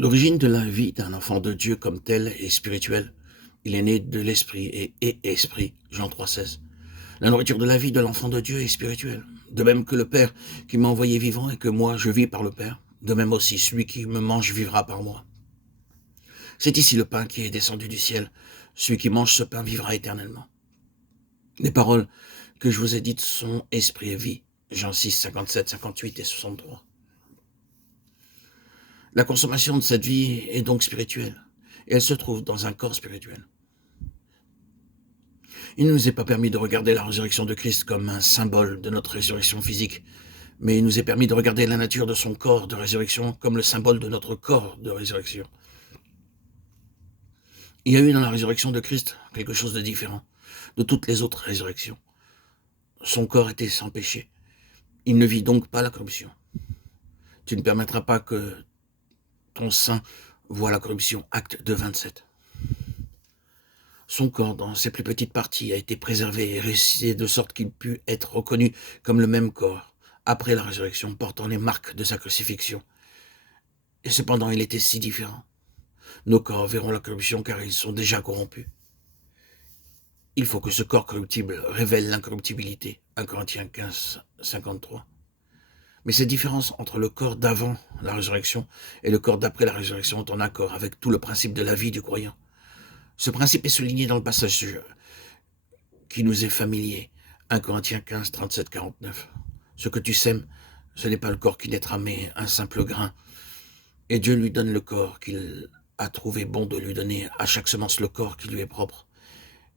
L'origine de la vie d'un enfant de Dieu comme tel est spirituelle. Il est né de l'esprit et est esprit. Jean 3,16. La nourriture de la vie de l'enfant de Dieu est spirituelle. De même que le Père qui m'a envoyé vivant et que moi je vis par le Père, de même aussi celui qui me mange vivra par moi. C'est ici le pain qui est descendu du ciel. Celui qui mange ce pain vivra éternellement. Les paroles que je vous ai dites sont esprit et vie. Jean 6, 57, 58 et 63. La consommation de cette vie est donc spirituelle, et elle se trouve dans un corps spirituel. Il ne nous est pas permis de regarder la résurrection de Christ comme un symbole de notre résurrection physique, mais il nous est permis de regarder la nature de son corps de résurrection comme le symbole de notre corps de résurrection. Il y a eu dans la résurrection de Christ quelque chose de différent de toutes les autres résurrections. Son corps était sans péché. Il ne vit donc pas la corruption. Tu ne permettras pas que ton sein voie la corruption. Acte 2, 27. Son corps, dans ses plus petites parties, a été préservé et ressuscité de sorte qu'il put être reconnu comme le même corps, après la résurrection, portant les marques de sa crucifixion. Et cependant, il était si différent. Nos corps verront la corruption car ils sont déjà corrompus. Il faut que ce corps corruptible révèle l'incorruptibilité. 1 Corinthiens 15, 53. Mais cette différence entre le corps d'avant la résurrection et le corps d'après la résurrection est en accord avec tout le principe de la vie du croyant. Ce principe est souligné dans le passage qui nous est familier. 1 Corinthiens 15, 37, 49. Ce que tu sèmes, ce n'est pas le corps qui naîtra, mais un simple grain. Et Dieu lui donne le corps qu'il a trouvé bon de lui donner à chaque semence le corps qui lui est propre.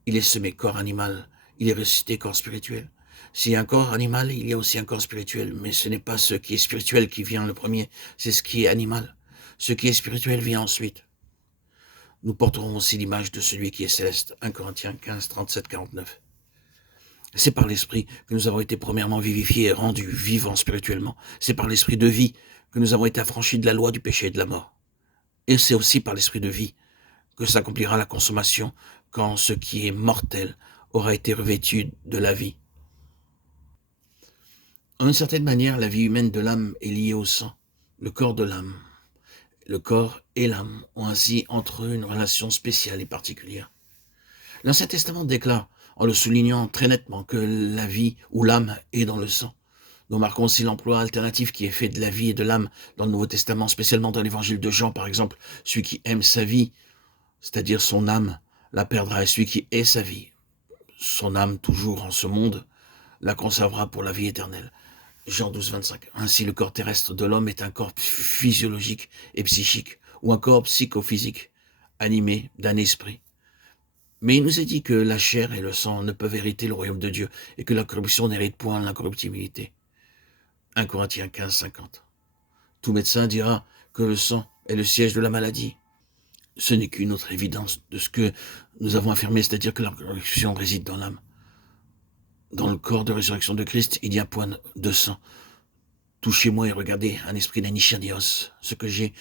Il est semé corps animal, il est ressuscité corps spirituel. S'il y a un corps animal, il y a aussi un corps spirituel, mais ce n'est pas ce qui est spirituel qui vient le premier, c'est ce qui est animal. Ce qui est spirituel vient ensuite. Nous porterons aussi l'image de celui qui est céleste. 1 Corinthiens 15, 37, 49. C'est par l'esprit que nous avons été premièrement vivifiés et rendus vivants spirituellement. C'est par l'esprit de vie que nous avons été affranchis de la loi du péché et de la mort. Et c'est aussi par l'esprit de vie que s'accomplira la consommation quand ce qui est mortel aura été revêtu de la vie. En une certaine manière, la vie humaine de l'âme est liée au sang, le corps de l'âme. Le corps et l'âme ont ainsi entre eux une relation spéciale et particulière. L'Ancien Testament déclare, en le soulignant très nettement, que la vie ou l'âme est dans le sang. Nous marquons aussi l'emploi alternatif qui est fait de la vie et de l'âme dans le Nouveau Testament, spécialement dans l'évangile de Jean, par exemple. Celui qui aime sa vie, c'est-à-dire son âme, la perdra, et celui qui est sa vie, son âme toujours en ce monde, la conservera pour la vie éternelle. Jean 12, 25. Ainsi, le corps terrestre de l'homme est un corps physiologique et psychique, ou un corps psychophysique, animé d'un esprit. Mais il nous est dit que la chair et le sang ne peuvent hériter le royaume de Dieu, et que la corruption n'hérite point l'incorruptibilité. 1 Corinthiens 15, 50. Tout médecin dira que le sang est le siège de la maladie. Ce n'est qu'une autre évidence de ce que nous avons affirmé, c'est-à-dire que la corruption réside dans l'âme. Dans le corps de résurrection de Christ, il y a point de sang. Touchez-moi et regardez un esprit d'Anichanios, ce que j'ai,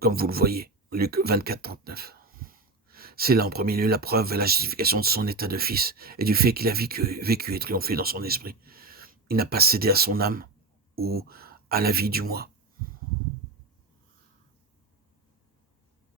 comme vous le voyez. Luc 24, 39. C'est là en premier lieu la preuve et la justification de son état de fils et du fait qu'il a vécu et triomphé dans son esprit. Il n'a pas cédé à son âme ou à la vie du moi.